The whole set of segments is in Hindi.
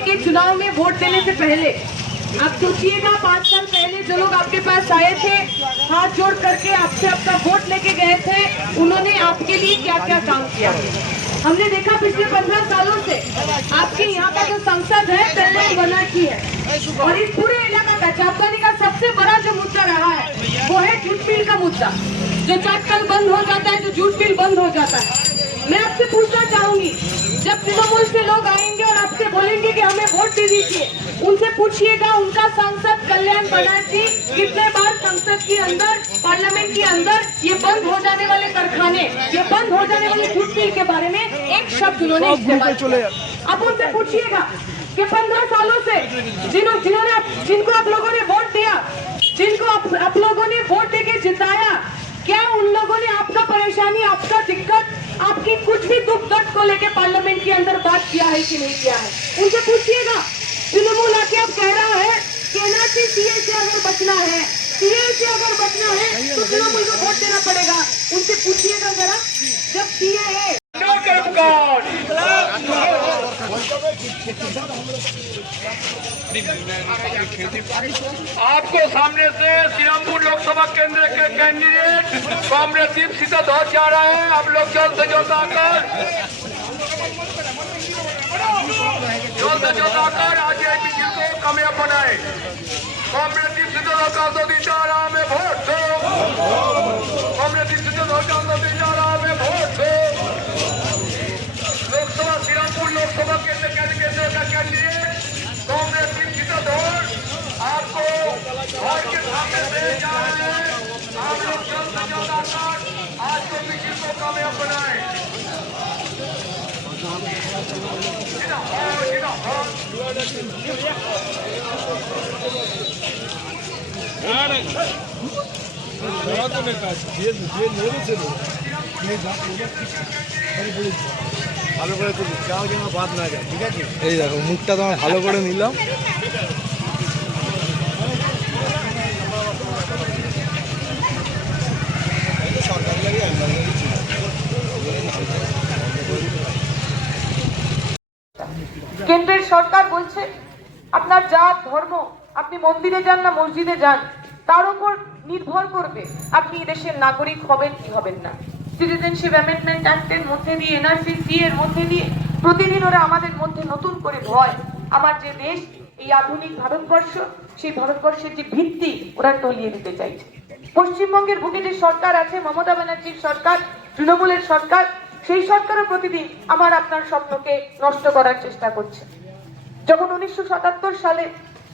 चाहूंगी कि चुनाव में वोट देने से पहले आप सोचिएगा 5 साल पहले जो लोग आपके पास आए थे, हाथ जोड़ करके आपसे आपका वोट लेके गए थे, उन्होंने आपके लिए क्या क्या काम किया। हमने देखा पिछले 15 सालों से आपके यहाँ का जो संसद है कल्याण बनर्जी है, और इस पूरे इलाका का चापकानी का सबसे बड़ा जो मुद्दा रहा है वो है जूट मिल का मुद्दा। जो चाटकल बंद हो जाता है, जो जूट मिल बंद हो जाता है। मैं आपसे पूछना चाहूंगी, जब तृणमूल से लोग आएंगे और आपसे बोलेंगे कि हमें वोट दे दीजिए, उनसे पूछिएगा उनका सांसद कल्याण बनर्जी कितने बार संसद के अंदर, पार्लियामेंट के अंदर ये बंद हो जाने वाले कारखाने, ये बंद हो जाने वाले जूट मिल के बारे में एक शब्द उन्होंने इस्तेमाल किया। अब उनसे पूछिएगा कि 15 सालों से जिनको आप लोगों ने वोट दिया, जिनको आप लोगों ने वोट देके जिताया, क्या उन लोगों ने आपका परेशानी, आपका दिक्कत, आपकी कुछ भी दुख दर्द को लेके पार्लियामेंट के अंदर बात किया है कि नहीं किया है? उनसे पूछिएगा। तृणमूल आके अब कह रहा है कि एनआरसी सीए से अगर बचना है, सीए से अगर बचना है तो तृणमूल को वोट देना पड़ेगा। उनसे पूछिएगा जरा, जब सीए आपको सामने से श्रीरामपुर लोकसभा केंद्र के कैंडिडेट कांग्रेस दीप सीताधर जा रहे हैं। आप लोग जल्द से जल्द आकर आज ये मिशन को कामयाब बनाए। कांग्रेस दीप सीताधर का तो दिशा में वोट दो, कांग्रेस दीप सीताधर का तो दिशा में वोट दो। लोकसभा श्रीरामपुर लोकसभा केंद्र का कैंडिडेट कांग्रेस दीप सीताधर आपको घर के सामने से जा रहे हैं। आप लोग जल्द से जल्द आकर आज के मिशन को कामयाब बनाए। ভালো করে তুলি, চাও যেন বাদ না যায়, ঠিক আছে? এই দেখো মুখটা তোমার ভালো করে নিলাম। কেন্দ্রের সরকার বলছে আপনার জাত ধর্ম, আপনি মন্দিরে যান না মসজিদে যান, তার উপর নির্ভর করবে আপনি দেশের নাগরিক হবেন কি হবেন না। সিটিজেনশিপ অ্যামেন্ডমেন্ট অ্যাক্টের মধ্যে দিয়ে, এনআরসি সি এর মধ্যে দিয়ে প্রতিদিন ওরা আমাদের মধ্যে নতুন করে ভয়, আমার যে দেশ, এই আধুনিক ভারতবর্ষ, সেই ভারতবর্ষের যে ভিত্তি ওরা তলিয়ে দিতে চাইছে। পশ্চিমবঙ্গের বুকে যে সরকার আছে, মমতা ব্যানার্জির সরকার, তৃণমূলের সরকার, সেই সরকারও প্রতিদিন আমার আপনার স্বপ্নকে নষ্ট করার চেষ্টা করছে। যখন 1977 সালে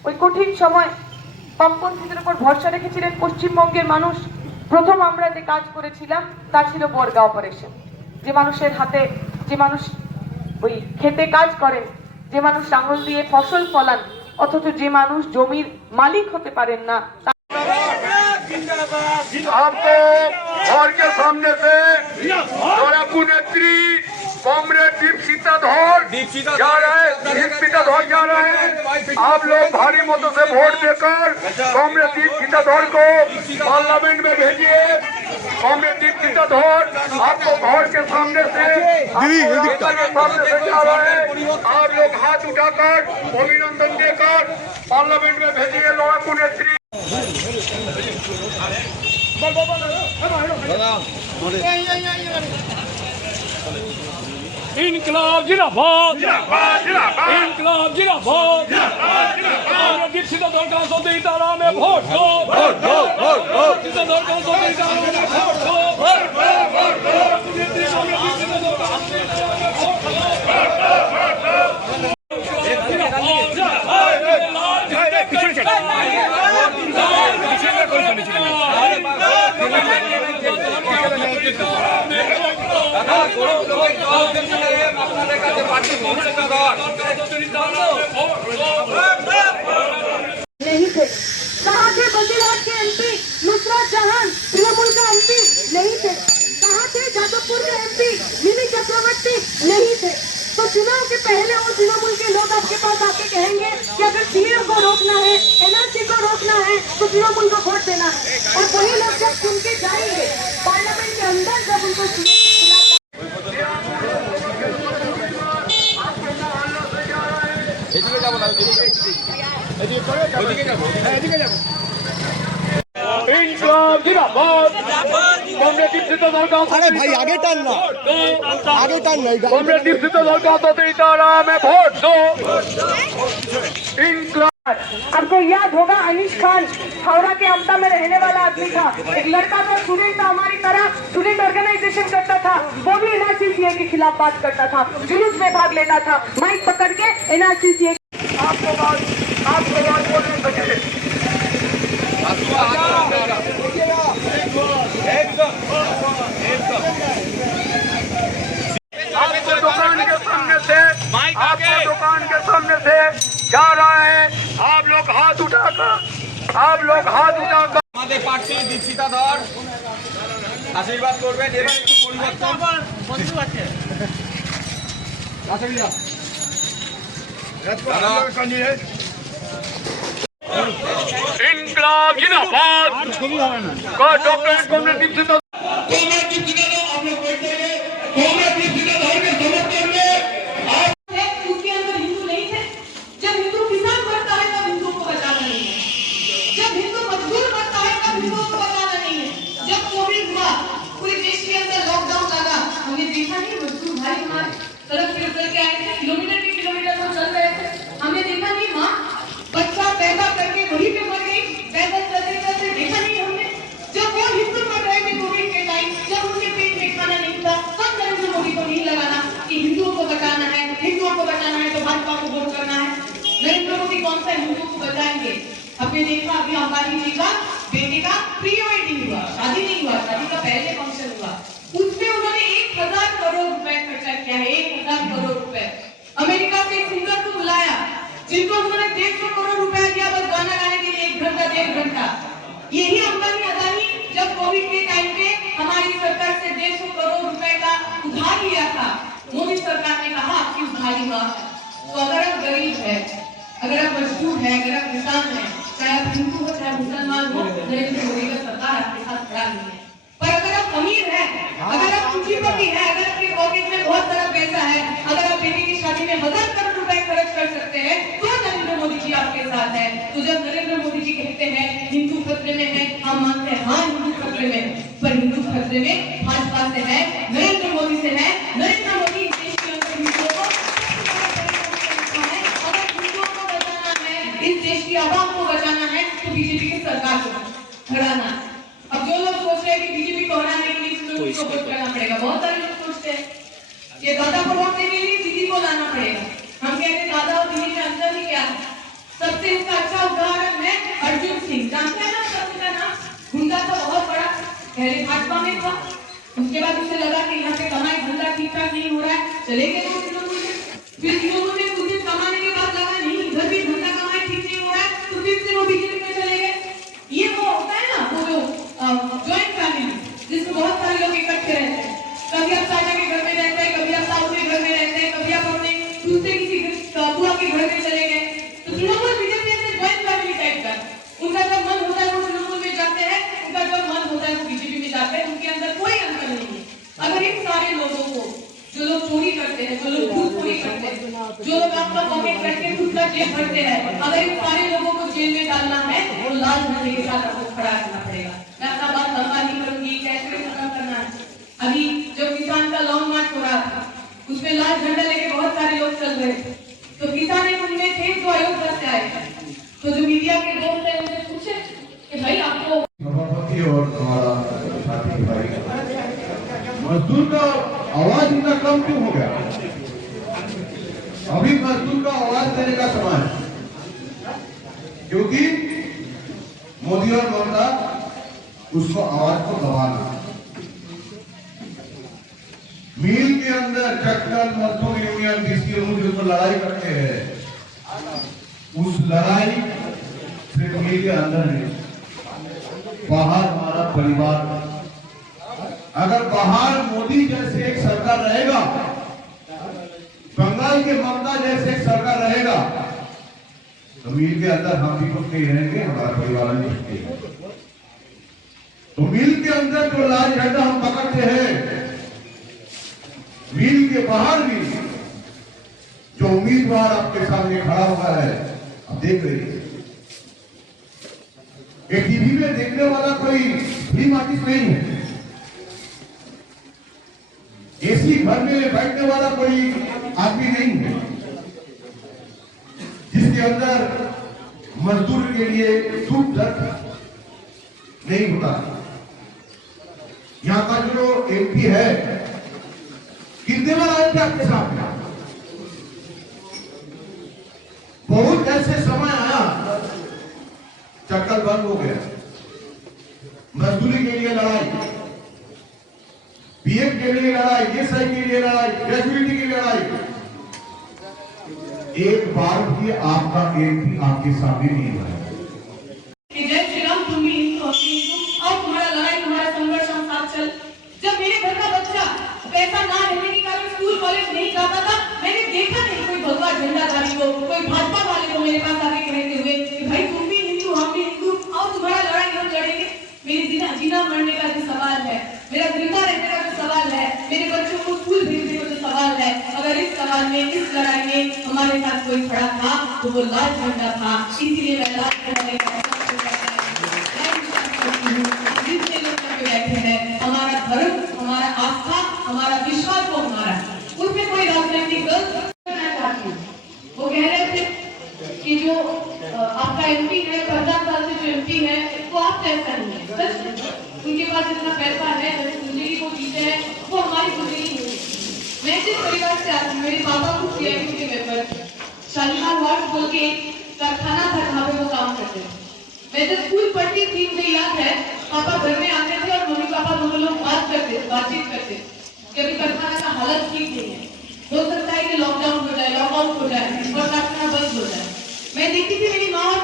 ওই কঠিন সময় বামপন্থীদের উপর ভরসা রেখেছিলেন পশ্চিমবঙ্গের মানুষ, প্রথম আমরা যে কাজ করেছিলাম তা ছিল বর্গা অপারেশন। যে মানুষের হাতে, যে মানুষ ওই খেতে কাজ করেন, যে মানুষ লাঙল দিয়ে ফসল ফলান, অথচ যে মানুষ জমির মালিক হতে পারেন না। आपको घर के सामने से गोरखपुर नेत्री कांग्रेस दीप सीताधर जा रहे हैं। आप लोग भारी मतों से वोट देकर कांग्रेस दीप सीताधर को पार्लियामेंट में भेजिए। कांग्रेस दीप सीताधर आपको घर के सामने से जा रहे हैं। आप लोग हाथ उठाकर अभिनंदन देकर पार्लियामेंट में भेजिए गोरखपुर नेत्री। इनकलाब जिंदाबाद, इनकलाब जिंदाबाद, कांग्रेस दीप सीताधर का सीताराम में वोट दो, सीताधर का सीताराम में वोट दो, नहीं थे। कहाँ थे बद्रीनाथ के एमपी नुसरत जहां, तृणमूल का एमपी नहीं थे। कहाँ थे जादवपुर के एमपी मिनी चक्रवर्ती, नहीं थे। तो चुनाव के पहले वो तृणमूल के लोग आपके पास आके कहेंगे कि अगर सीएम को रोकना है, एनआरसी को रोकना है तो तृणमूल को वोट देना है। और वही लोग जब सुन के जाएंगे पार्लियामेंट के अंदर, जब उनको खिलाफ ইনকলাব জিন্দাবাদ কমরেড দীপশিত দল का अरे भाई आगे टर्न ना, आगे टर्न नहीं। कमरेड दीपशित दल का सीताराम में वोट दो। इनकलाब आपको याद होगा अनीश खान हावड़ा के अमता में रहने वाला आदमी था, एक लड़का था, स्टूडेंट था, हमारी तरह स्टूडेंट ऑर्गेनाइजेशन करता था, वो भी एनआरसीसीए के खिलाफ बात करता था, जुलूस में भाग लेता था, माइक पकड़ के एनआरसीसीए आपको बात बोलने सके आपके दुकान के सामने से जा रहा है। आप लोग हाथ उठाकर আমাদের প্রার্থী দীপশিতা ধর আশীর্বাদ করবেন। এবার একটু পরিবর্তন इनकलाब जिंदाबाद डॉक्टर कमरेड दीपशित उसके अंदर हिंदू नहीं थे। जब हिंदू किसान मरता है तब हिंदुओं को बचाना नहीं है, जब हिंदू मजदूर मरता है तब हिंदुओं को बचाना नहीं है। जब कोविड हुआ पूरे देश के अंदर लॉकडाउन लगा, हमने देखा नहीं मजदूर भाई हमारे सड़क पे उतर के आए थे, किलोमीटर के किलोमीटर हम चल रहे थे, हमने देखा नहीं माँ बच्चा पैदा करके वहीं पे मर गई, पैदल चलते चलते देखा नहीं हमने। जब वो हिंदू मर रहे थे कोविड के टाइम, जब उनके पेट में खाना नहीं था, तब नरेंद्र मोदी को नहीं लगाना कि हिंदुओं को बचाना है, हिंदुओं को बचाना है तो भाजपा को वोट करना है। नरेंद्र मोदी कौन सा हिंदुओं को बचाएंगे? आपने देखा अभी अंबानी जी का बेटे का प्री वेडिंग हुआ, शादी नहीं हुआ, शादी का पहले फंक्शन हुआ, उसमें उन्होंने 1000 करोड़ रुपए खर्चा किया है, 1000 करोड़ रुपए। अमेरिका से एक सिंगर को बुलाया जिनको उन्होंने 150 करोड़ रुपए दिया बस गाना गाने के लिए, 1 घंटा 1.5 घंटा। यही अंबानी अदानी जब कोविड के टाइम पे हमारी सरकार से 150 करोड़ रुपए का उधार लिया था, मोदी सरकार ने कहा आपकी उधारी माफ है। तो अगर आप गरीब है, अगर आप मजदूर है, अगर आप किसान है, चाहे आप हिंदू हो चाहे मुसलमान हो, नरेंद्र मोदी का सरकार आपके साथ खड़ा नहीं है। पर अगर आप अमीर है, अगर आप पूंजीपति है, अगर आपके पॉकेट में बहुत सारा पैसा है, अगर आप बेटी की शादी में 1000 करोड़ रुपए खर्च कर सकते हैं, तो नरेंद्र मोदी जी आपके साथ है। तो जब नरेंद्र मोदी जी कहते हैं हिंदू खतरे में है, हम मानते हैं हाँ हिंदू खतरे में, पर हिंदू खतरे में भाजपा से है, नरेंद्र मोदी से है। नरेंद्र मोदी देश के अंदर हिंदुओं को अगर हिंदुओं को बचाना है, इस देश की आवाम को बचाना है, तो बीजेपी की सरकार को हराना। अब जो लोग सोच रहे हैं कि बीजेपी को हराने के लिए इसको वोट करना पड़ेगा, बहुत सारे लोग सोचते हैं कि दादा को वोट देने के लिए दीदी को लाना पड़ेगा। हम कहते हैं दादा और दीदी में अंतर ही क्या है? सबसे इसका अच्छा उदाहरण है अर्जुन सिंह, जानते हैं ना सबसे का नाम? गुंडा था बहुत बड़ा, पहले भाजपा में था, उसके बाद उसे लगा कि यहाँ पे कमाई धंधा ठीक ठाक नहीं हो रहा है, चले गए लोग फिर लोगों ने कुछ दिन कमाने के बाद लगा नहीं इधर भी धंधा कमाई ठीक नहीं हो रहा है, तो फिर से वो बीजेपी में चले गए। ये वो होता है ना वो जो ज्वाइंट फैमिली जिसमें बहुत सारे लोग इकट्ठे रहते हैं, कभी आप साजा के घर में रहते हैं, कभी आप साउथ के घर में रहते हैं, कभी आप अपने दूसरे किसी बुआ के घर में चले गए। तो तृणमूल बीजेपी से ज्वाइंट फैमिली टाइप का, उनका जब मन होता है वो तृणमूल में जाते हैं, उनका जब मन होता है वो बीजेपी में जाते हैं, उनके अंदर कोई अंतर नहीं है। अगर इन सारे लोगों को, जो लोग चोरी करते हैं, जो लोग घूसखोरी करते हैं, जो लोग आपका पॉकेट करके खुद का जेब भरते हैं, अगर इन सारे लोगों को जेल में डालना है तो लाल झंडे के साथ आपको खड़ा करना पड़ेगा। मैं अपना बात लंबा नहीं करूंगी, कैसे खत्म करना है। अभी जब किसान का लॉन्ग मार्च हो रहा था, उसमें लाल झंडा लेके बहुत सारे लोग चल रहे थे, तो किसान एक उनमें थे जो अयोध्या से आए थे, तो जो मीडिया के दोस्त थे उनसे पूछे कि भाई आपको सभापति और हमारा साथी भाई मजदूर का आवाज इतना कम क्यों हो गया? अभी मजदूर का आवाज देने का समय है, क्योंकि मोदी और ममता उसको आवाज को दबाना। मिल के अंदर चक्कर मजदूर यूनियन जिसकी जो लड़ाई करते हैं, उस लड़ाई सिर्फ मिल के अंदर नहीं, बाहर हमारा परिवार। अगर बाहर मोदी जैसे एक सरकार रहेगा, बंगाल के ममता जैसे एक सरकार रहेगा, तो मिल के अंदर हम भी कुछ नहीं रहेंगे, हमारा परिवार नहीं रहेगा। तो मिल के अंदर जो लाल झंडा हम पकड़ते हैं, मिल के बाहर भी जो उम्मीदवार आपके सामने खड़ा हुआ है, आप देख रहे हैं, ये टीवी में देखने वाला कोई फिल्म आर्टिस्ट नहीं है, एसी घर में बैठने वाला कोई आदमी नहीं है, जिसके अंदर मजदूर के लिए दुख दर्द नहीं होता। यहां का जो एमपी है, कितने बार आए थे आपके सामने? बहुत ऐसे समय आया, चक्कर बंद हो गया, मजदूरी के लिए लड़ाई, पीएफ के लिए लड़ाई, एसआई के लिए लड़ाई, ग्रेजुएटी की लड़ाई, एक बार भी आपका एमपी आपके सामने नहीं आया। जय श्री राम, तुम भी हिंदू और तुम्हारा लड़ाई, तुम्हारा संघर्ष हम साथ चल। जब मेरे घर का बच्चा पैसा ना रहने के कारण स्कूल कॉलेज नहीं जाता था, मैंने देखा नहीं कोई भगवा झंडाधारी को, कोई भाजपा वाले को मेरे पास आके कहते हुए कि भाई तुम भी हिंदू हम भी हिंदू, और तुम्हारा लड़ाई हम लड़ेंगे। मेरी जीना मरने का जो सवाल है, मेरा जिंदा रहने का जो सवाल है, मेरे बच्चों को स्कूल भेजने का जो सवाल है, अगर इस सवाल में, इस लड़ाई में हमारे साथ कोई खड़ा था तो वो लाल झंडा था। इसीलिए मैं लाल झंडा जितने लोग बैठे हैं, हमारा धर्म, हमारा आस्था, हमारा विश्वास वो हमारा, उसमें कोई राजनीतिक दल करना चाहती हूँ। वो कह रहे थे कि जो आपका एमपी है, 15 साल से जो एमपी है, वो आप जैसा नहीं है। बस उनके पास जितना पैसा है, जिंदगी को जीते हैं, वो हमारी जिंदगी नहीं है। मैं जिस परिवार से आती हूँ, मेरे पापा खुद सीआईटी के मेंबर, शालीमार वार्ड बोल के कारखाना था जहाँ पे वो काम करते थे। मैं जब स्कूल पढ़ती थी, मुझे याद है पापा घर में आते थे और मम्मी पापा दोनों लोग बातचीत करते कि अभी कारखाना का हालत ठीक नहीं है, हो सकता है कि लॉकडाउन हो जाए, लॉकआउट हो जाए और कारखाना बंद हो जाए। मैं देखती थी मेरी माँ और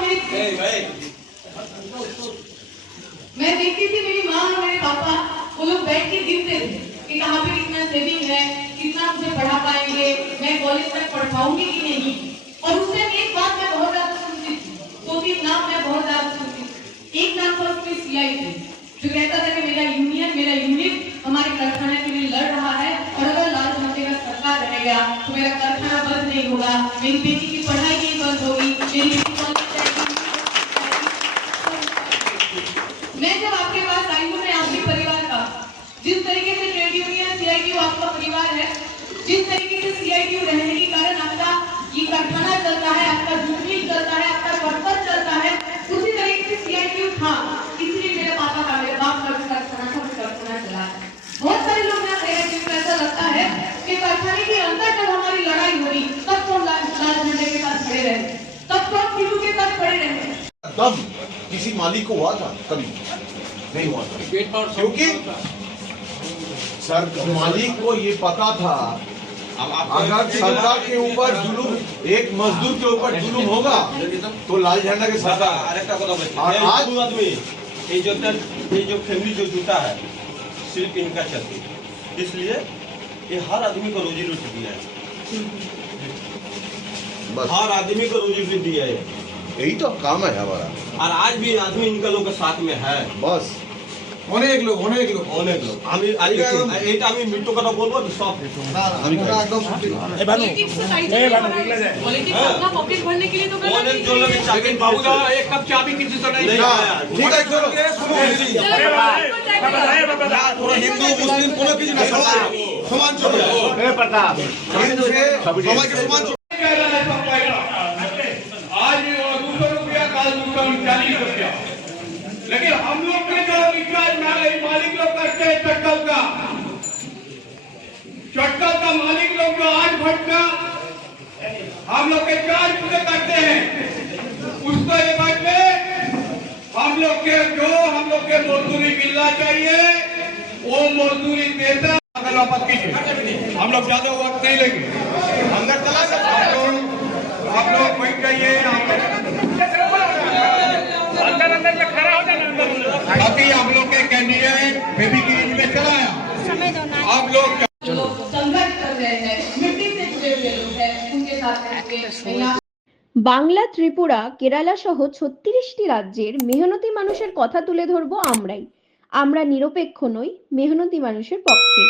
मेरे पापा, वो लोग बैठ के गिनते थे कि कहाँ पे कितना सेविंग है, कितना मुझे पढ़ा पाएंगे, मैं कॉलेज तक पढ़ पाऊंगी कि नहीं। और उससे एक बात मैं बहुत ज्यादा सुनती थी, 2-3 नाम मैं बहुत ज्यादा सुनती थी। एक नाम था उसमें सीआईटी, जो कहता था कि मेरा यूनियन हमारे कारखाने के लिए लड़ रहा है, और अगर लाल झंडे का सरकार रहेगा तो मेरा कारखाना बंद नहीं होगा, मेरी बेटी की पढ़ाई नहीं बंद होगी, मेरी बेटी कॉलेज जाएगी। मैं जब आपके पास आई हूँ, मैं आपके परिवार का, जिस तरीके से ट्रेड यूनियन सीआईटी आपका परिवार है, जिस तरीके से सीआईटी रहने के कारण आपका ये कारखाना चलता है, आपका जूट मिल चलता है, आपका वर्कर चलता है, उसी तरीके से सीआईटी था। इसलिए मेरे पापा का, मेरे बाप का भी कारखाना चला। बहुत सारे लोग यहाँ कह रहे हैं, जिनको ऐसा लगता है कि कारखाने के अंदर जब हमारी लड़ाई हो रही, तब तो लाल झंडे के साथ खड़े रहे, तब तो हम हिंदू के साथ खड़े रहे। तब किसी मालिक को हुआ था? कभी नहीं हुआ था, क्योंकि सर मालिक को ये पता था अगर सरकार के ऊपर जुलूम, एक मजदूर के ऊपर जुलूम होगा तो लाल झंडा के सरकार। और आज आदमी ये जो फैमिली जो जुटा है सिर्फ इनका चलती है, इसलिए ये हर आदमी को रोजी रोटी दिया है, हर आदमी को रोजी रोटी दिया है, यही तो काम है हमारा। और आज भी आदमी इनका लोग के साथ में है। बस অনেক লোক আমি এইটা আমি মৃত্যু কথা বলবো সব पॉलिटिक्स अपना पॉकेट भरने के लिए तो অনেক জন লোক চাকরি বাবুদা एक कप चाय भी किसी से नहीं आया। ठीक है, चलो पूरा हिंदू मुस्लिम कोनो किसी ना समान चलो, समान चलो। आज ₹200, कल ₹240, लेकिन हम लोग के जो रिचार्ज मालिक लोग करते हैं चटकल का मालिक लोग जो आज भटका हम लोग के चार्ज पूरे करते हैं, उसको ये बात में हम लोग के मजदूरी मिलना चाहिए, वो मजदूरी देता वापस कीजिए। हम लोग ज्यादा वक्त नहीं लेंगे, अंदर चला सकते आप लोग बैठ जाइए, अंदर में खड़ा हो जाना। अभी हम लोग के कैंडिडेट बेबी ग्रीन में चलाया, आप लोग संघर्ष कर रहे हैं, मिट्टी से जुड़े हुए लोग हैं, उनके साथ বাংলা, ত্রিপুরা, কেরালা সহ ৩৬টি রাজ্যের মেহনতি মানুষের কথা তুলে ধরবো আমরাই। আমরা নিরপেক্ষ নই, মেহনতি মানুষের পক্ষে।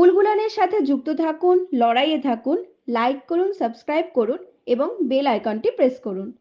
উলগুলানের সাথে যুক্ত থাকুন, লড়াইয়ে থাকুন, লাইক করুন, সাবস্ক্রাইব করুন এবং বেল আইকনটি প্রেস করুন।